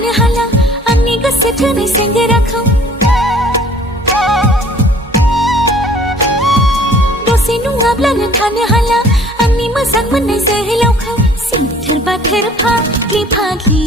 हाला आंनि गोसो थोनाय सेंग्राखौ दसे नङाब्लानो थानो हाला आंनि मोजां मोननाय जोहोलावखौ सिथोर बाथोर फाग्लि फाग्लि